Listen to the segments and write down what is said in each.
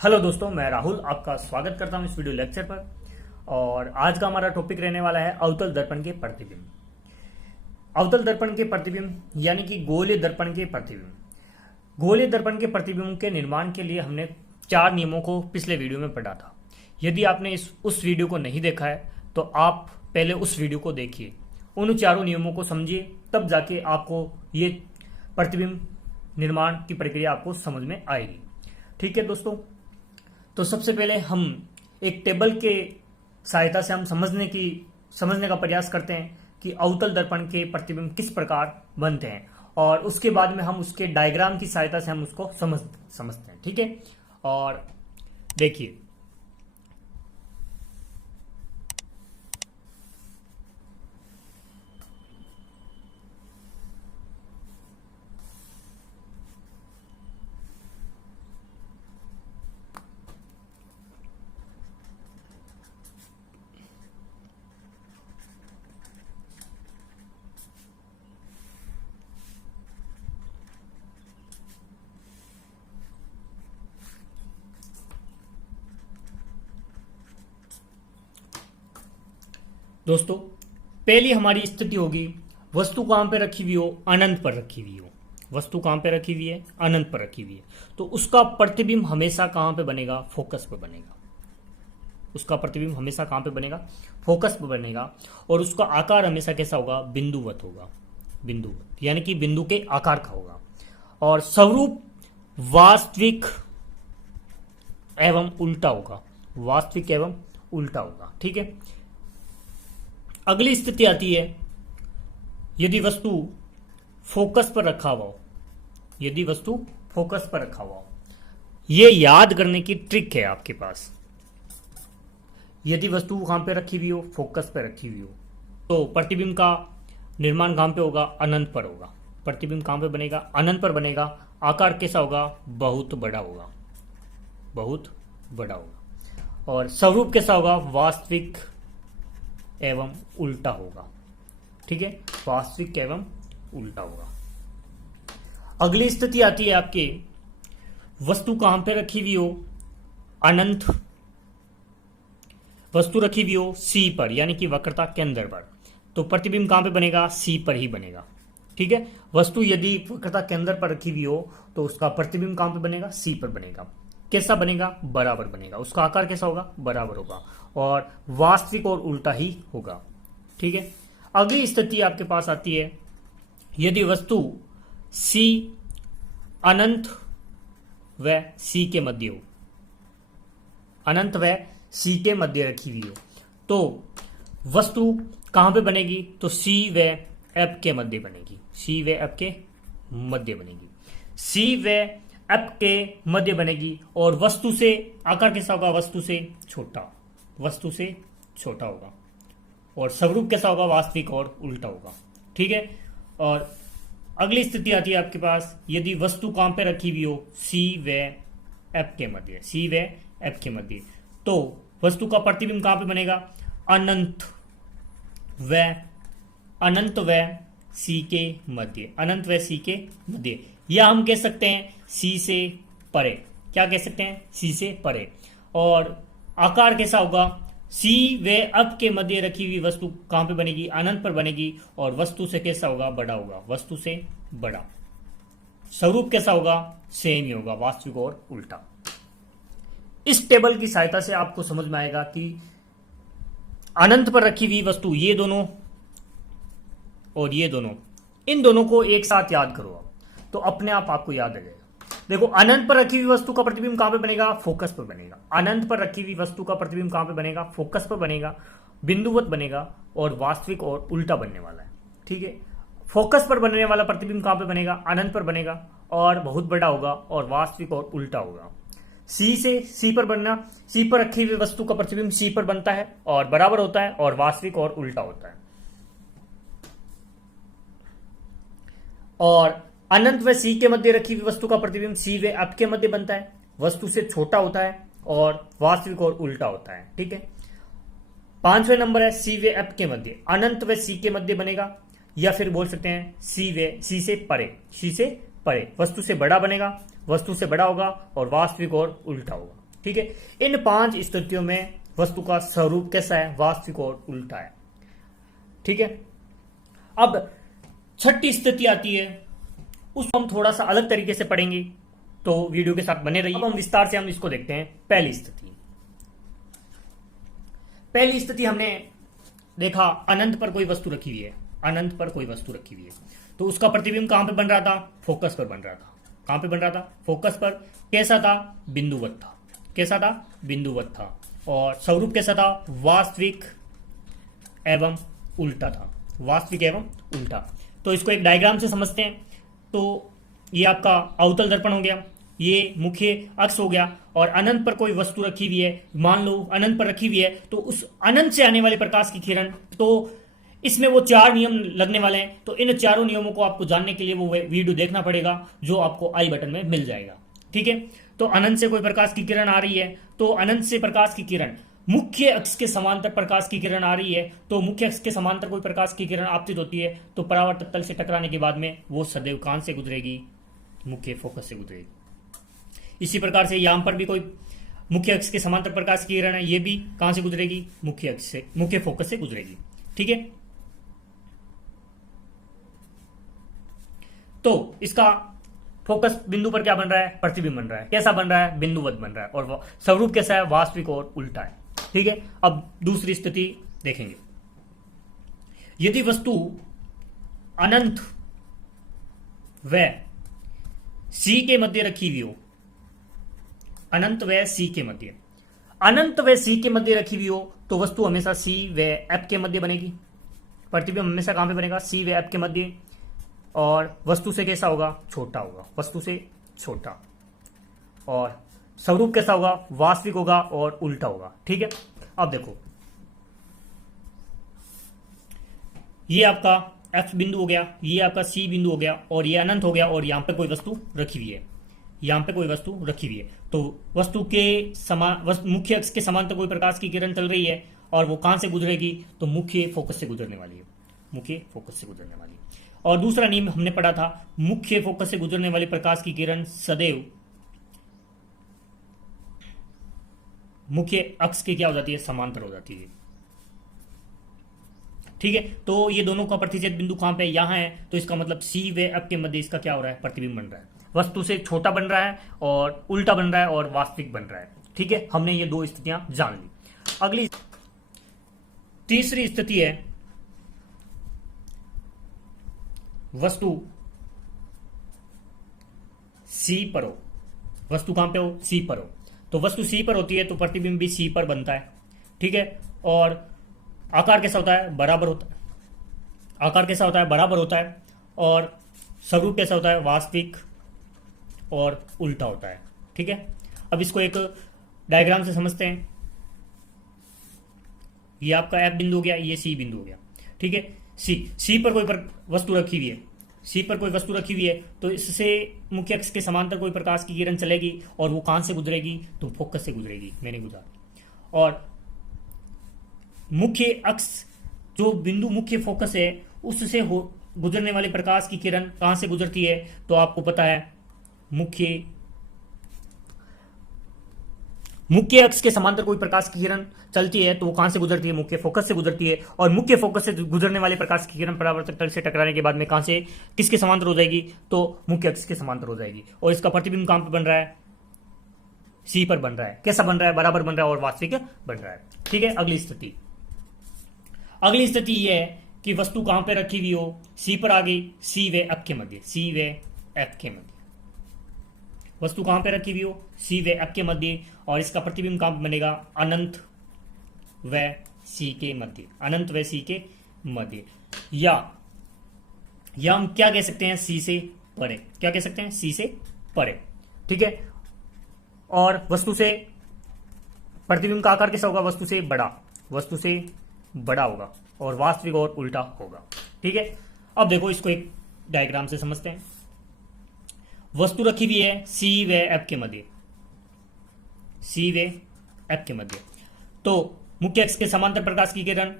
Hello दोस्तों, मैं राहुल आपका स्वागत करता हूं इस वीडियो लेक्चर पर। और आज का हमारा टॉपिक रहने वाला है अवतल दर्पण के प्रतिबिंब। अवतल दर्पण के प्रतिबिंब यानी कि गोलीय दर्पण के प्रतिबिंब। गोलीय दर्पण के प्रतिबिंब के निर्माण के लिए हमने 4 नियमों को पिछले वीडियो में पढ़ा था। यदि आपने उस वीडियो को नहीं देखा है तो आप पहले उस वीडियो को देखिए, उन चारों नियमों को समझिए, तब जाके आपको ये प्रतिबिंब निर्माण की प्रक्रिया आपको समझ में आएगी। ठीक है दोस्तों, तो सबसे पहले हम एक टेबल के सहायता से हम समझने का प्रयास करते हैं कि अवतल दर्पण के प्रतिबिंब किस प्रकार बनते हैं, और उसके बाद में हम उसके डायग्राम की सहायता से हम उसको समझते हैं। ठीक है, और देखिए दोस्तों, पहली हमारी स्थिति होगी वस्तु कहां पे रखी हुई हो, अनंत पर रखी हुई हो। वस्तु कहां पे रखी हुई है, अनंत पर रखी हुई है। तो उसका प्रतिबिंब हमेशा कहां पे बनेगा, फोकस पे बनेगा। उसका प्रतिबिंब हमेशा कहां पे बनेगा, फोकस पे बनेगा। और उसका आकार हमेशा कैसा होगा, बिंदुवत होगा। बिंदुवत यानी कि बिंदु के आकार का होगा। और स्वरूप वास्तविक एवं उल्टा होगा। वास्तविक एवं उल्टा होगा। ठीक है, अगली स्थिति आती है यदि वस्तु फोकस पर रखा हुआ हो। यदि वस्तु फोकस पर रखा हुआ हो, यह याद करने की ट्रिक है आपके पास। यदि वस्तु कहां पे रखी हुई हो, फोकस पर रखी हुई हो, तो प्रतिबिंब का निर्माण कहां पे होगा, अनंत पर होगा। प्रतिबिंब कहां पे बनेगा, अनंत पर बनेगा। आकार कैसा होगा, बहुत बड़ा होगा। बहुत बड़ा होगा। और स्वरूप कैसा होगा, वास्तविक एवं उल्टा होगा। ठीक है, वास्तविक एवं उल्टा होगा। अगली स्थिति आती है आपके वस्तु कहां पे रखी हुई हो, अनंत। वस्तु रखी हुई हो सी पर यानी कि वक्रता केंद्र पर, तो प्रतिबिंब कहां पे बनेगा, सी पर ही बनेगा। ठीक है, वस्तु यदि वक्रता केंद्र पर रखी हुई हो तो उसका प्रतिबिंब कहां पे बनेगा, सी पर बनेगा। कैसा बनेगा, बराबर बनेगा। उसका आकार कैसा होगा, बराबर होगा। और वास्तविक और उल्टा ही होगा। ठीक है, अगली स्थिति आपके पास आती है यदि वस्तु सी अनंत व सी के मध्य हो। अनंत व सी के मध्य रखी हुई हो तो वस्तु कहां पे बनेगी, तो सी व एफ के मध्य बनेगी। सी व एफ के मध्य बनेगी। सी व एफ के मध्य बनेगी। और वस्तु से आकार कैसा होगा, वस्तु से छोटा। वस्तु से छोटा होगा। और स्वरूप कैसा होगा, वास्तविक और उल्टा होगा। ठीक है, और अगली स्थिति आती है आपके पास यदि वस्तु कहां पे रखी हुई हो, सी व एफ के मध्य। सी व एफ के मध्य, तो वस्तु का प्रतिबिंब कहां पे बनेगा, अनंत व सी के मध्य। अनंत व सी के मध्य, या हम कह सकते हैं सी से परे। क्या कह सकते हैं, सी से परे। और आकार कैसा होगा, सी व एफ के मध्य रखी हुई वस्तु कहां पे बनेगी, अनंत पर बनेगी। और वस्तु से कैसा होगा, बड़ा होगा। वस्तु से बड़ा। स्वरूप कैसा होगा, सेम ही होगा, वास्तविक और उल्टा। इस टेबल की सहायता से आपको समझ में आएगा कि अनंत पर रखी हुई वस्तु, ये दोनों और ये दोनों, इन दोनों को एक साथ याद करो आप, तो अपने आप आपको याद आ जाएगा। देखो, अनंत पर रखी हुई वस्तु का प्रतिबिंब कहां पे बनेगा, फोकस पर बनेगा। अनंत पर रखी हुई वस्तु का प्रतिबिंब कहां पे बनेगा, फोकस पर बनेगा, बिंदुवत बनेगा। और वास्तविक और उल्टा बनने वाला है। ठीक है, फोकस पर बनने वाला प्रतिबिंब कहां पे बनेगा, अनंत पर बनेगा और बहुत बड़ा होगा। और वास्तविक और उल्टा होगा। सी से सी पर बनना, सी पर रखी हुई वस्तु का प्रतिबिंब सी पर बनता है और बराबर होता है। और वास्तविक और उल्टा होता है। और अनंत व सी के मध्य रखी हुई वस्तु का प्रतिबिंब सी व एफ के मध्य बनता है, वस्तु से छोटा होता है और वास्तविक और उल्टा होता है। ठीक है, 5वें नंबर है सी व एफ के मध्य। अनंत व सी के मध्य बनेगा, या फिर बोल सकते हैं सी से परे। सी से परे, वस्तु से बड़ा बनेगा, वस्तु से बड़ा होगा और वास्तविक और उल्टा होगा। ठीक है। इन 5 स्थितियों में वस्तु का स्वरूप कैसा है, वास्तविक और उल्टा है। ठीक है। अब छठी स्थिति आती है, उसको हम थोड़ा सा अलग तरीके से पढ़ेंगे, तो वीडियो के साथ बने रहिए। अब हम विस्तार से हम इसको देखते हैं। पहली स्थिति हमने देखा, अनंत पर कोई वस्तु रखी हुई है, अनंत पर कोई वस्तु रखी हुई है, तो उसका प्रतिबिंब कहां पे बन रहा था, फोकस पर बन रहा था। कहां पे बन रहा था, फोकस पर। कैसा था, बिंदुवत था। कैसा था, बिंदुवत था। और स्वरूप कैसा था, वास्तविक एवं उल्टा था। वास्तविक एवं उल्टा। तो इसको एक डायग्राम से समझते हैं। तो ये आपका अवतल दर्पण हो गया, ये मुख्य अक्ष हो गया, और अनंत पर कोई वस्तु रखी हुई है। मान लो अनंत पर रखी हुई है, तो उस अनंत से आने वाले प्रकाश की किरण, तो इसमें वो 4 नियम लगने वाले हैं। तो इन चारों नियमों को आपको जानने के लिए वो वीडियो देखना पड़ेगा, जो आपको आई बटन में मिल जाएगा। ठीक है। तो अनंत से कोई प्रकाश की किरण आ रही है, तो अनंत से प्रकाश की किरण मुख्य अक्ष के समांतर प्रकाश की किरण आ रही है, तो मुख्य अक्ष के समांतर कोई प्रकाश की किरण आपतित होती है, तो परावर्तक तल से टकराने के बाद में वो सदैव कहां से गुजरेगी, मुख्य फोकस से गुजरेगी। इसी प्रकार से यहां पर भी कोई मुख्य अक्ष के समांतर प्रकाश की किरण है, ये भी कहां से गुजरेगी, मुख्य अक्ष से, मुख्य फोकस से गुजरेगी। ठीक है। तो इसका फोकस बिंदु पर क्या बन रहा है, प्रतिबिंब बन रहा है। कैसा बन रहा है, बिंदुवत बन रहा है। और स्वरूप कैसा है, वास्तविक और उल्टा है। ठीक है। अब दूसरी स्थिति देखेंगे। यदि वस्तु अनंत व सी के मध्य रखी हुई हो, अनंत व सी के मध्य, अनंत व सी के मध्य रखी हुई हो, तो वस्तु हमेशा सी व एफ के मध्य बनेगी। प्रतिबिंब हमेशा कहां पे बनेगा, सी व एफ के मध्य। और वस्तु से कैसा होगा, छोटा होगा, वस्तु से छोटा। और स्वरूप कैसा होगा, वास्तविक होगा और उल्टा होगा। ठीक है। अब देखो, ये आपका एफ बिंदु हो गया, ये आपका सी बिंदु हो गया, और ये अनंत हो गया, और यहां पे कोई वस्तु रखी हुई है, यहां पे कोई वस्तु रखी हुई है। तो वस्तु के मुख्य अक्ष के समांतर कोई प्रकाश की किरण चल रही है, और वो कहां से गुजरेगी, तो मुख्य फोकस से गुजरने वाली है, मुख्य फोकस से गुजरने वाली है। और दूसरा नियम हमने पढ़ा था, मुख्य फोकस से गुजरने वाली प्रकाश की किरण सदैव मुख्य अक्ष के क्या हो जाती है, समांतर हो जाती है। ठीक है। तो ये दोनों का प्रतिच्छेद बिंदु कहां पे, यहां है, तो इसका मतलब सी व एफ के मध्य इसका क्या हो रहा है, प्रतिबिंब बन रहा है। वस्तु से छोटा बन रहा है, और उल्टा बन रहा है, और वास्तविक बन रहा है। ठीक है। हमने ये 2 स्थितियां जान ली। अगली तीसरी स्थिति है, वस्तु सी पर हो। वस्तु कहां पे हो, सी पर हो। तो वस्तु सी पर होती है, तो प्रतिबिंब भी सी पर बनता है। ठीक है। और आकार कैसा होता है, बराबर होता है। आकार कैसा होता है, बराबर होता है। और स्वरूप कैसा होता है, वास्तविक और उल्टा होता है। ठीक है। अब इसको एक डायग्राम से समझते हैं। ये आपका एफ बिंदु हो गया, ये सी बिंदु हो गया। ठीक है। सी पर कोई वस्तु रखी हुई है, सी पर कोई वस्तु रखी हुई है, तो इससे मुख्य अक्ष के समांतर कोई प्रकाश की किरण चलेगी, और वो कहां से गुजरेगी, तो फोकस से गुजरेगी, मैंने गुजरा। और मुख्य अक्ष जो बिंदु मुख्य फोकस है, उससे गुजरने वाली प्रकाश की किरण कहां से गुजरती है, तो आपको पता है, मुख्य अक्ष के समांतर कोई प्रकाश की किरण चलती है, तो वो कहां से गुजरती है, मुख्य फोकस से गुजरती है। और मुख्य फोकस से गुजरने वाले प्रकाश की किरण परावर्तक तल से टकराने के बाद में कहां से, किसके समांतर हो जाएगी, तो मुख्य अक्ष के समांतर हो जाएगी। और इसका प्रतिबिंब कहां पर बन रहा है, सी पर बन रहा है। कैसा बन रहा है, बराबर बन रहा है और वास्तविक बन रहा है। ठीक है। अगली स्थिति यह है कि वस्तु कहां पर रखी हुई हो, सी पर आ गई, सी व एफ के मध्य, सी व एफ के मध्य। वस्तु कहां पे रखी हुई हो, सी व एफ के मध्य। और इसका प्रतिबिंब कहां बनेगा, अनंत व सी के मध्य, अनंत व सी के मध्य। या हम क्या कह सकते हैं, सी से परे। क्या कह सकते हैं, सी से परे। ठीक है। और वस्तु से प्रतिबिंब का आकार कैसा होगा, वस्तु से बड़ा, वस्तु से बड़ा होगा, और वास्तविक और उल्टा होगा। ठीक है। अब देखो, इसको एक डायग्राम से समझते हैं। वस्तु रखी हुई है सी व एफ के मध्य, सी व एफ के मध्य। तो मुख्य अक्ष के समांतर प्रकाश की किरण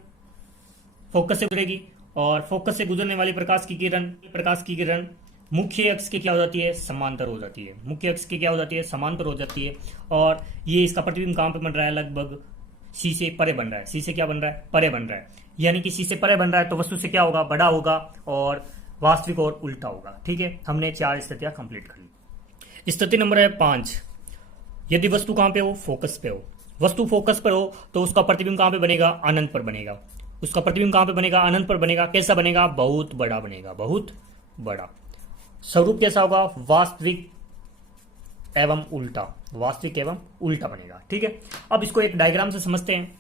फोकस से गुजरेगी, और फोकस से गुजरने वाली प्रकाश की किरण मुख्य अक्ष के क्या हो जाती है, समांतर हो जाती है। मुख्य अक्ष के क्या हो जाती है, समांतर हो जाती है। और ये इसका प्रतिबिंब कहां पे बन रहा है, लगभग सी से परे बन रहा है। सी से क्या बन रहा है, परे बन रहा है। यानी कि सी से परे बन रहा है तो वस्तु से क्या होगा, बड़ा होगा और वास्तविक और उल्टा होगा। ठीक है, हमने 4 स्थितियां कंप्लीट कर ली। स्थिति नंबर है 5, यदि वस्तु कहां पे हो, फोकस पे हो। वस्तु फोकस पर हो तो उसका प्रतिबिंब कहां पे बनेगा, अनंत पर बनेगा। उसका प्रतिबिंब कहां पे बनेगा, अनंत पर बनेगा। कैसा बनेगा, बहुत बड़ा बनेगा, बहुत बड़ा। स्वरूप कैसा होगा, वास्तविक एवं उल्टा, वास्तविक एवं उल्टा बनेगा। ठीक है, अब इसको एक डायग्राम से समझते हैं।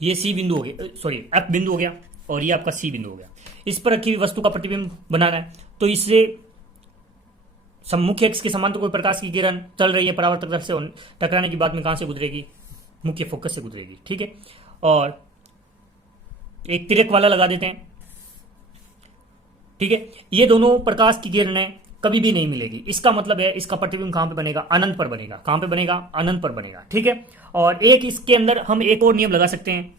ये सी बिंदु हो गया, सॉरी एफ बिंदु हो गया, और ये आपका सी बिंदु हो गया। इस पर रखी हुई वस्तु का प्रतिबिंब बनाना है, तो इससे मुख्य अक्ष के समांतर कोई प्रकाश की किरण चल रही है, परावर्तक से टकराने की बाद में कहां से गुजरेगी, मुख्य फोकस से गुजरेगी। ठीक है, और एक तिरक वाला लगा देते हैं। ठीक है, ये दोनों प्रकाश की किरणें कभी भी नहीं मिलेगी। इसका मतलब है इसका प्रतिबिंब कहां पे बनेगा, अनंत पर बनेगा। कहां पे बनेगा, अनंत पर बनेगा। ठीक है, और एक इसके अंदर हम एक और नियम लगा सकते हैं।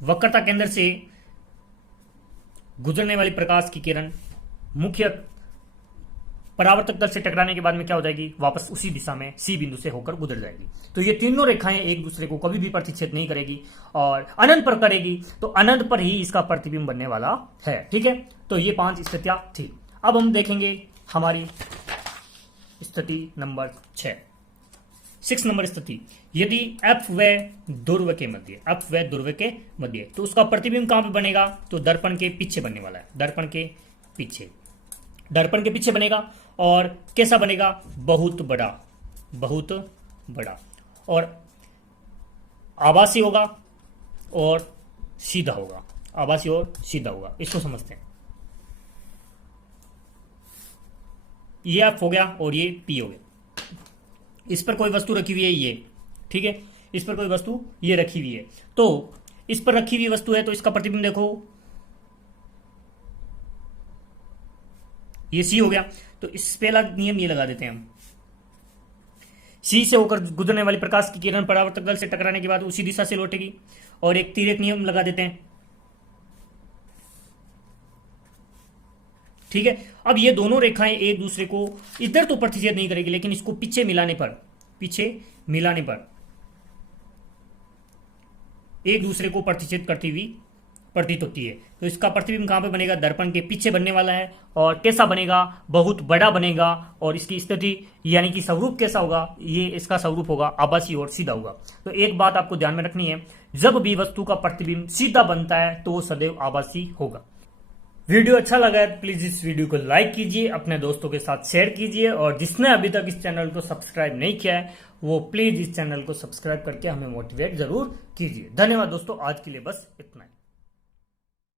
वक्रता केंद्र से गुजरने वाली प्रकाश की किरण मुख्य परावर्तक तल से टकराने के बाद में क्या हो जाएगी, वापस उसी दिशा में सी बिंदु से होकर गुजर जाएगी। तो ये तीनों रेखाएं एक दूसरे को कभी भी प्रतिच्छेद नहीं करेगी और अनंत पर करेगी, तो अनंत पर ही इसका प्रतिबिंब बनने वाला है। ठीक है, तो ये 5 स्थितियां थी। अब हम देखेंगे हमारी स्थिति नंबर 6 नंबर स्थिति, यदि एफ व ध्रुव के मध्य, एफ व ध्रुव के मध्य, तो उसका प्रतिबिंब कहां पर बनेगा, तो दर्पण के पीछे बनने वाला है। दर्पण के पीछे, दर्पण के पीछे बनेगा। और कैसा बनेगा, बहुत बड़ा, बहुत बड़ा, और आभासी होगा और सीधा होगा, आभासी और सीधा होगा। इसको समझते हैं। ये एफ हो गया और ये पी हो गया। इस पर कोई वस्तु रखी हुई है, ये, ठीक है, इस पर कोई वस्तु ये रखी हुई है, तो इस पर रखी हुई वस्तु है तो इसका प्रतिबिंब देखो, ये सी हो गया। तो इस पहला नियम ये लगा देते हैं हम, सी से होकर गुजरने वाली प्रकाश की किरण परावर्तक तल से टकराने के बाद उसी दिशा से लौटेगी। और एक तिर्यक नियम लगा देते हैं। ठीक है, अब ये दोनों रेखाएं एक दूसरे को इधर तो प्रतिच्छेद नहीं करेगी, लेकिन इसको पीछे मिलाने पर, पीछे मिलाने पर एक दूसरे को प्रतिच्छेद करती हुई प्रतीत होती है। तो इसका प्रतिबिंब कहां पे बनेगा, दर्पण के पीछे बनने वाला है। और कैसा बनेगा, बहुत बड़ा बनेगा। और इसकी स्थिति यानी कि स्वरूप कैसा होगा, ये इसका स्वरूप होगा आभासी और सीधा होगा। तो एक बात आपको ध्यान में रखनी है, जब भी वस्तु का प्रतिबिंब सीधा बनता है तो वो सदैव आभासी होगा। वीडियो अच्छा लगा है तो प्लीज इस वीडियो को लाइक कीजिए, अपने दोस्तों के साथ शेयर कीजिए, और जिसने अभी तक इस चैनल को सब्सक्राइब नहीं किया है वो प्लीज इस चैनल को सब्सक्राइब करके हमें मोटिवेट जरूर कीजिए। धन्यवाद दोस्तों, आज के लिए बस इतना ही।